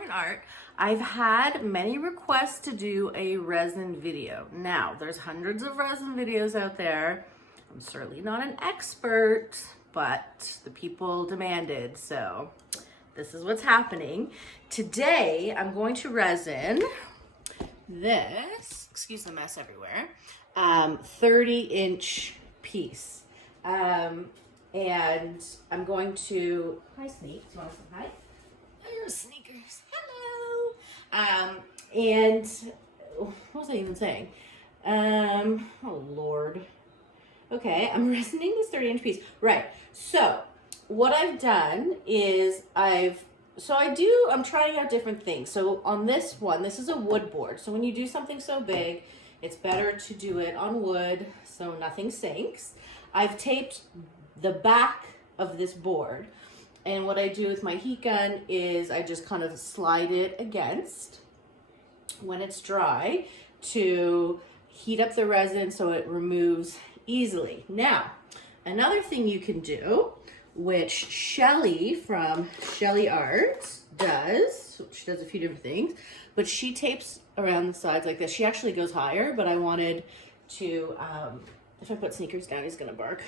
Inspiring Art. I've had many requests to do a resin video. Now, there's hundreds of resin videos out there. I'm certainly not an expert, but the people demanded, so this is what's happening. Today, I'm going to resin this, excuse the mess everywhere, 30-inch piece. And I'm going to, hi Sneak, do you want to say hi? There's Sneakers, hello. And what was I even saying? Oh Lord. Okay, I'm resining this 30-inch piece. Right, so what I've done is I'm trying out different things. So on this one, this is a wood board. So when you do something so big, it's better to do it on wood so nothing sinks. I've taped the back of this board, and what I do with my heat gun is I just kind of slide it against when it's dry to heat up the resin so it removes easily. Now, another thing you can do, which Shelly from Shelly Art does, she does a few different things, but she tapes around the sides like this. She actually goes higher, but I wanted to, if I put Sneakers down, he's gonna bark.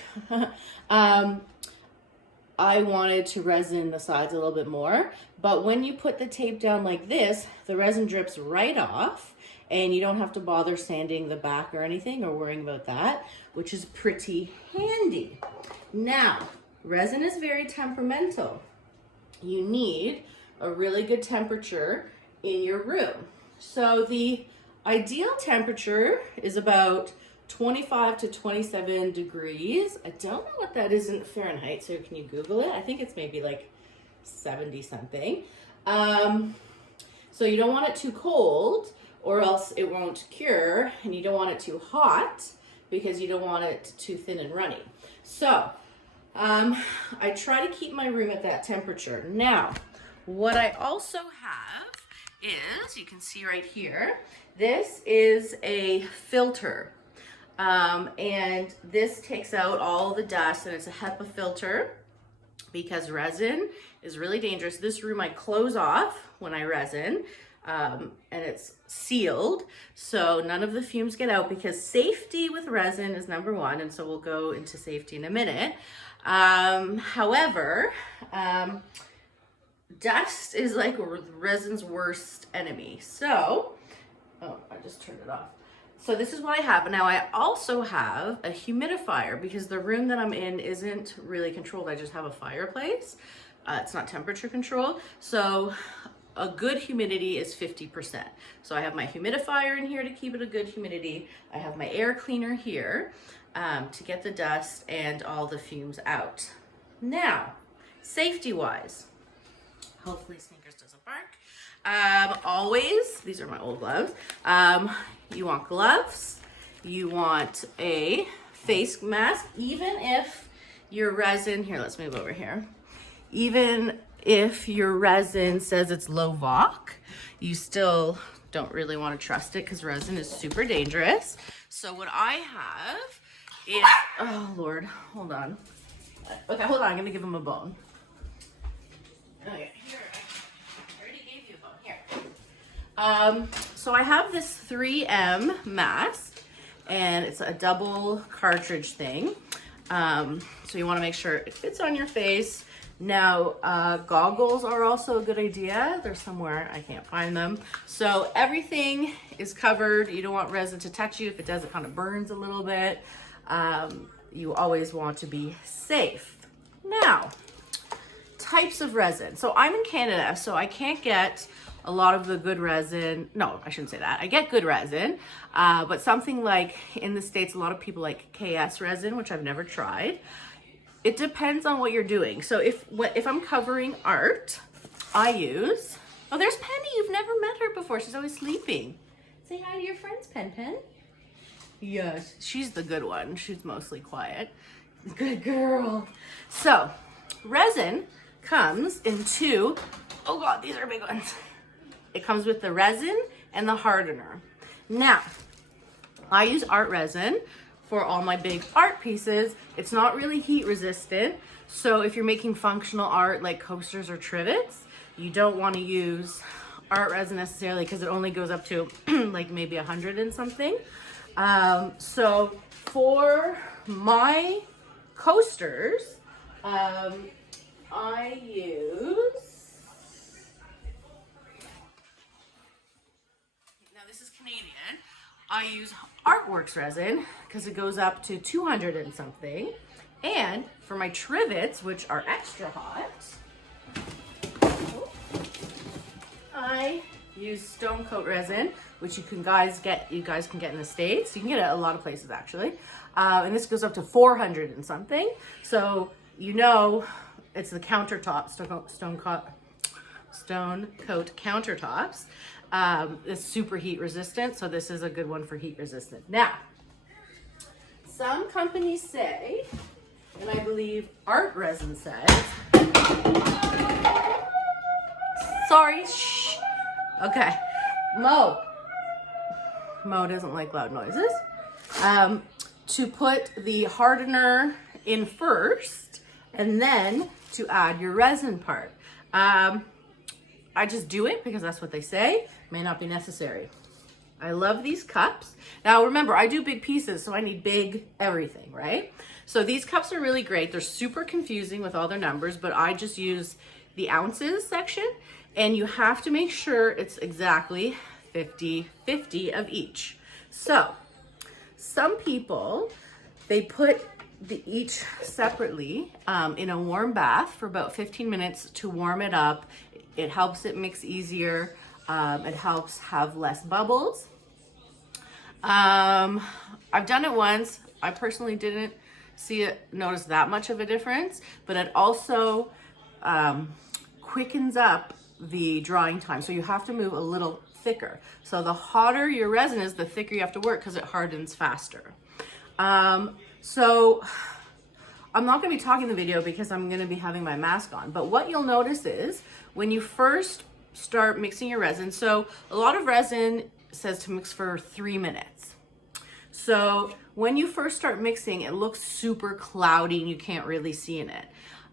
I wanted to resin the sides a little bit more, but when you put the tape down like this, the resin drips right off and you don't have to bother sanding the back or anything or worrying about that, which is pretty handy. Now, resin is very temperamental. You need a really good temperature in your room. So the ideal temperature is about 25 to 27 degrees. I don't know what that is in Fahrenheit, so can you Google it? I think it's maybe like 70 something. So you don't want it too cold or else it won't cure, and you don't want it too hot because you don't want it too thin and runny. So I try to keep my room at that temperature. Now, what I also have is, you can see right here, this is a filter. And this takes out all the dust, and it's a HEPA filter because resin is really dangerous. This room I close off when I resin, and it's sealed, so none of the fumes get out because safety with resin is number one, and so we'll go into safety in a minute. However, dust is like resin's worst enemy. So, oh, I just turned it off. So this is what I have. Now I also have a humidifier because the room that I'm in isn't really controlled. I just have a fireplace. It's not temperature controlled. So a good humidity is 50%. So I have my humidifier in here to keep it a good humidity. I have my air cleaner here to get the dust and all the fumes out. Now, safety-wise, hopefully Sneakers doesn't bark. Always, these are my old gloves. You want gloves, you want a face mask, even if your resin, here, let's move over here. Even if your resin says it's low VOC, you still don't really want to trust it because resin is super dangerous. So what I have is, oh Lord, hold on. Okay, hold on, I'm gonna give him a bone. Okay, here. So I have this 3M mask, and it's a double cartridge thing. So you want to make sure it fits on your face. Now, goggles are also a good idea. They're somewhere, I can't find them. So everything is covered. You don't want resin to touch you. If it does, it kind of burns a little bit. You always want to be safe. Now, types of resin. So I'm in Canada, so I can't get a lot of the good resin. No, I shouldn't say that. I get good resin, but something like in the States, a lot of people like KS resin, which I've never tried. It depends on what you're doing. So if I'm covering art, I use, oh, there's Penny. You've never met her before. She's always sleeping. Say hi to your friends, Pen. Yes, she's the good one. She's mostly quiet. Good girl. So resin comes in two, oh God, these are big ones. It comes with the resin and the hardener. Now, I use art resin for all my big art pieces. It's not really heat resistant, so if you're making functional art like coasters or trivets, you don't want to use art resin necessarily because it only goes up to like maybe 100 and something. So for my coasters, I use, now this is Canadian, I use Artworks resin because it goes up to 200 and something. And for my trivets, which are extra hot, I use Stone Coat resin, which you guys can get in the States. You can get it at a lot of places actually. And this goes up to 400 and something. So you know it's the countertop, Stone Coat countertops. It's super heat resistant, so this is a good one for heat resistant. Now, some companies say, and I believe Art Resin says, sorry, shh. Okay, Mo doesn't like loud noises. To put the hardener in first and then to add your resin part. I just do it because that's what they say. May not be necessary. I love these cups. Now remember, I do big pieces, so I need big everything, right? So these cups are really great. They're super confusing with all their numbers, but I just use the ounces section, and you have to make sure it's exactly 50-50 of each. So some people, they put each separately in a warm bath for about 15 minutes to warm it up. It helps it mix easier. It helps have less bubbles. I've done it once. I personally didn't notice that much of a difference, but it also quickens up the drying time. So you have to move a little thicker. So the hotter your resin is, the thicker you have to work because it hardens faster. So I'm not going to be talking in the video because I'm going to be having my mask on, but what you'll notice is when you first start mixing your resin, so a lot of resin says to mix for 3 minutes. So when you first start mixing, it looks super cloudy and you can't really see in it.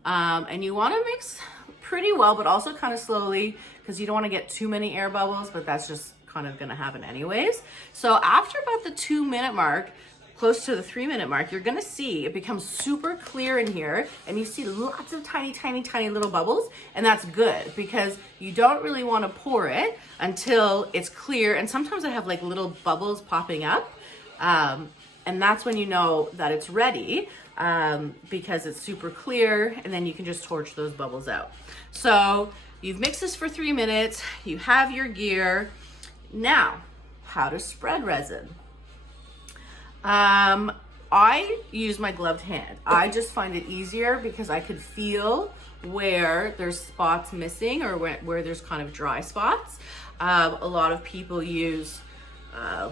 And you want to mix pretty well, but also kind of slowly because you don't want to get too many air bubbles, but that's just kind of going to happen anyways. So after about the 2 minute mark, close to the 3 minute mark, you're gonna see it becomes super clear in here and you see lots of tiny little bubbles, and that's good because you don't really want to pour it until it's clear. And sometimes I have like little bubbles popping up, and that's when you know that it's ready because it's super clear, and then you can just torch those bubbles out. So you've mixed this for 3 minutes, you have your gear. Now, how to spread resin. I use my gloved hand. I just find it easier because I could feel where there's spots missing or where there's kind of dry spots. A lot of people use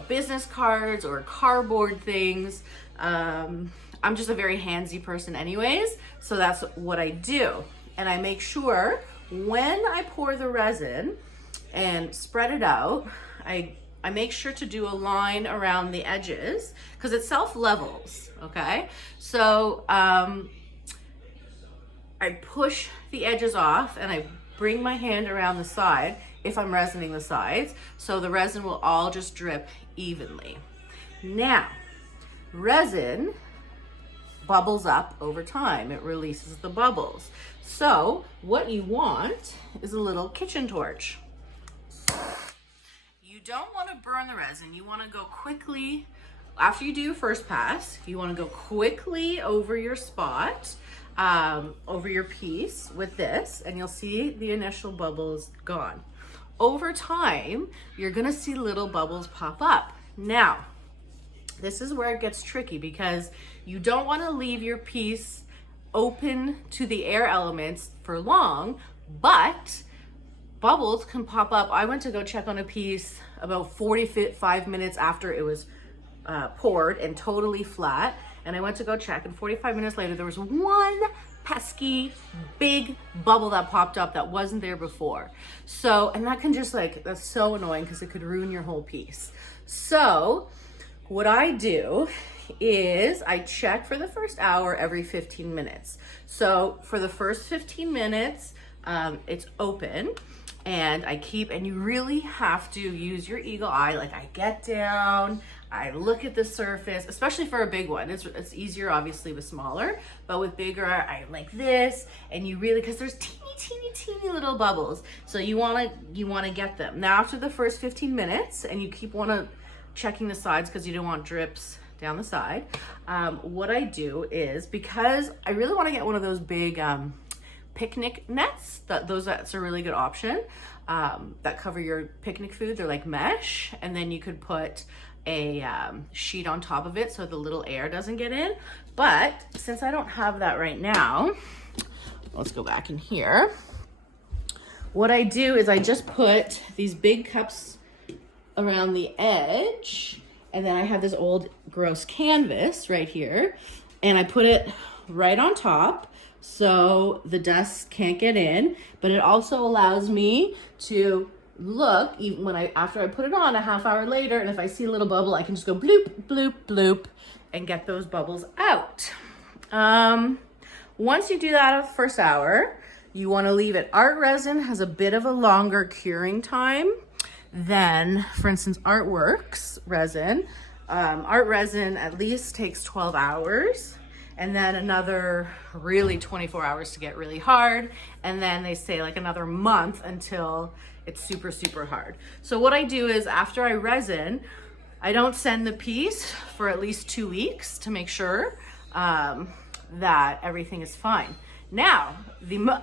business cards or cardboard things. I'm just a very handsy person anyways, so that's what I do. And I make sure when I pour the resin and spread it out, I make sure to do a line around the edges because it self-levels, okay? So I push the edges off and I bring my hand around the side if I'm resining the sides, so the resin will all just drip evenly. Now, resin bubbles up over time. It releases the bubbles. So what you want is a little kitchen torch. You don't want to burn the resin. You want to go quickly, after you do your first pass, you want to go quickly over your spot, over your piece with this, and you'll see the initial bubbles gone. Over time, you're going to see little bubbles pop up. Now, this is where it gets tricky because you don't want to leave your piece open to the air elements for long, but bubbles can pop up. I went to go check on a piece about 45 minutes after it was poured and totally flat, and I went to go check, and 45 minutes later there was one pesky big bubble that popped up that wasn't there before. So, and that can just that's so annoying because it could ruin your whole piece. So what I do is I check for the first hour every 15 minutes. So for the first 15 minutes, It's open. And and you really have to use your eagle eye. Like, I get down, I look at the surface, especially for a big one. It's easier obviously with smaller, but with bigger, I like this, and you really, because there's teeny little bubbles. So you wanna get them. Now after the first 15 minutes, and you keep checking the sides because you don't want drips down the side, what I do is, because I really wanna get one of those big, picnic nets, that's a really good option, that cover your picnic food. They're like mesh, and then you could put a sheet on top of it so the little air doesn't get in. But since I don't have that right now, let's go back in here. What I do is I just put these big cups around the edge, and then I have this old gross canvas right here, and I put it right on top so the dust can't get in, but it also allows me to look even after I put it on a half hour later, and if I see a little bubble, I can just go bloop, bloop, bloop, and get those bubbles out. Once you do that the first hour, you want to leave it. Art resin has a bit of a longer curing time than, for instance, Artworks resin. Art resin at least takes 12 hours. And then another really 24 hours to get really hard. And then they say like another month until it's super, super hard. So what I do is, after I resin, I don't send the piece for at least 2 weeks to make sure that everything is fine. Now,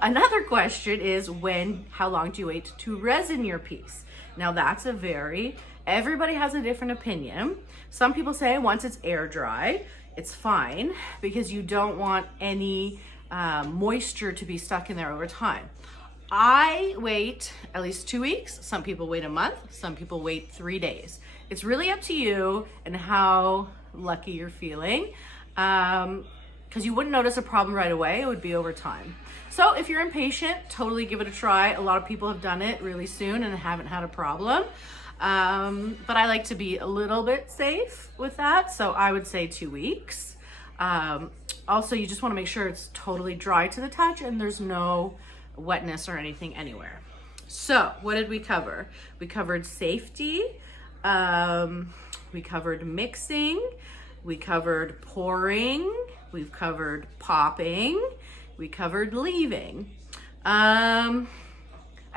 another question is, how long do you wait to resin your piece? Now that's everybody has a different opinion. Some people say once it's air dry, it's fine, because you don't want any moisture to be stuck in there over time. I wait at least 2 weeks. Some people wait a month. Some people wait 3 days. It's really up to you and how lucky you're feeling, because you wouldn't notice a problem right away. It would be over time. So if you're impatient, totally give it a try. A lot of people have done it really soon and haven't had a problem. But I like to be a little bit safe with that, so I would say 2 weeks. Also, you just want to make sure it's totally dry to the touch and there's no wetness or anything anywhere. So what did we cover? We covered safety, we covered mixing, we covered pouring, we've covered popping, we covered leaving. I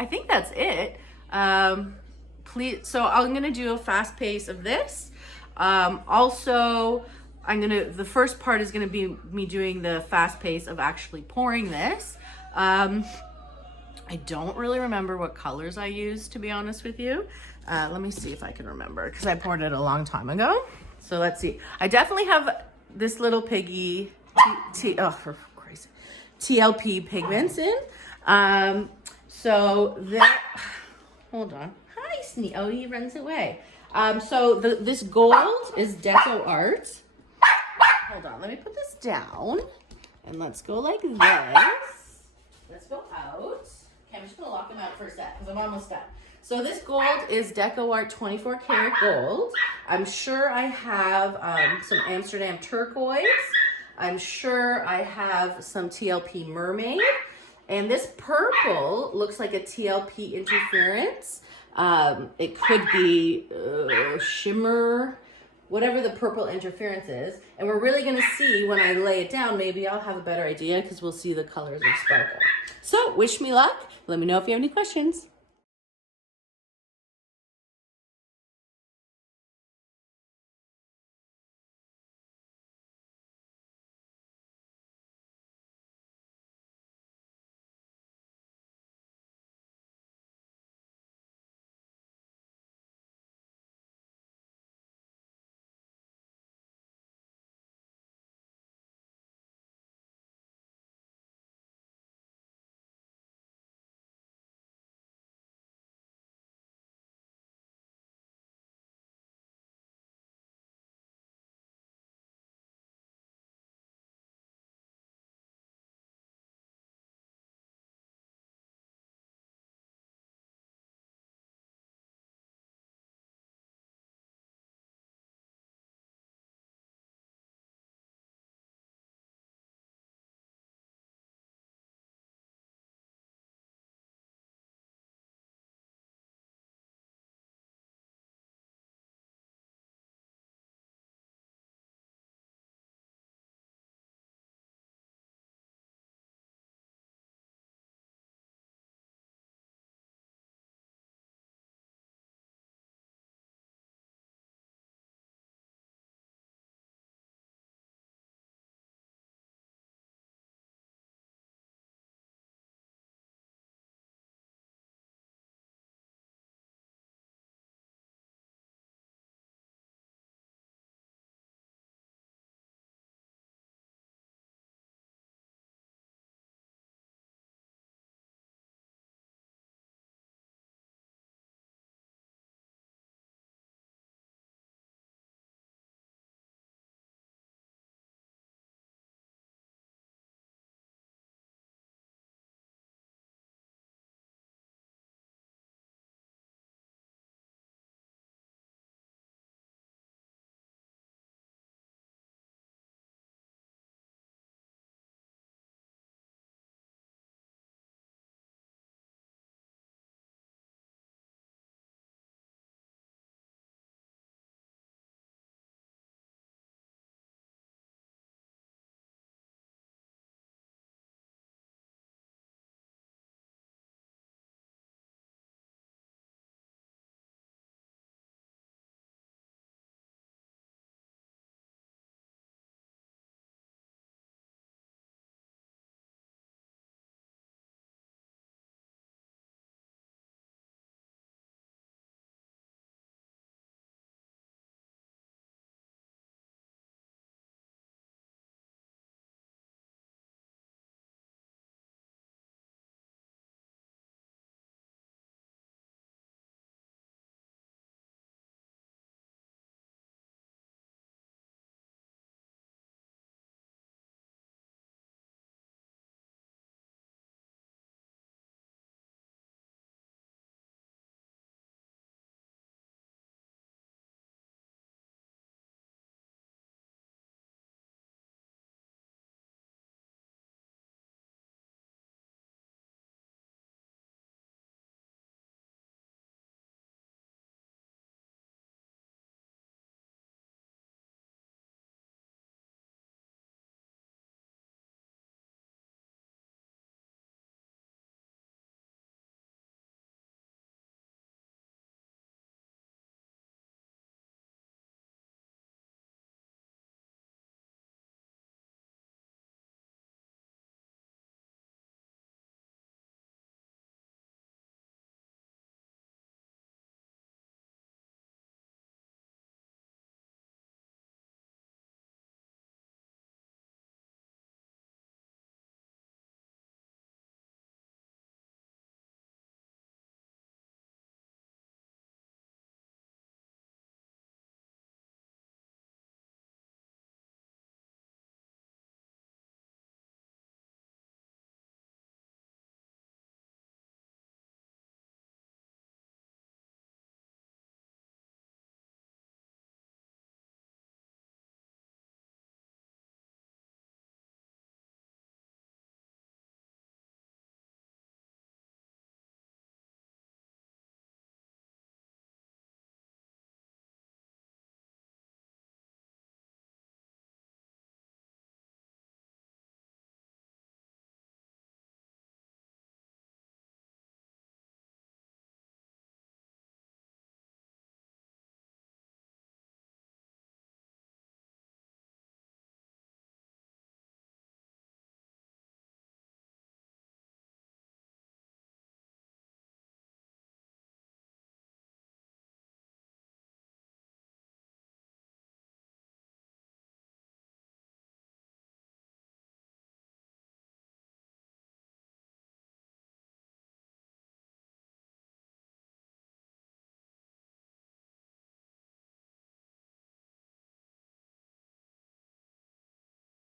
think that's it. So I'm gonna do a fast pace of this. Also, the first part is gonna be me doing the fast pace of actually pouring this. I don't really remember what colors I used, to be honest with you. Let me see if I can remember, because I poured it a long time ago. So let's see. I definitely have this little piggy, for Christ's sake, TLP pigments in. Hold on. Hi, Snee. Oh, he runs away. So this gold is Deco Art. Hold on, let me put this down. And let's go like this. Let's go out. Okay, I'm just gonna lock them out for a sec, because I'm almost done. So this gold is Deco Art 24 karat gold. I'm sure I have some Amsterdam turquoise. I'm sure I have some TLP mermaid. And this purple looks like a TLP interference. It could be shimmer, whatever the purple interference is. And we're really gonna see when I lay it down. Maybe I'll have a better idea, because we'll see the colors of sparkle. So wish me luck. Let me know if you have any questions.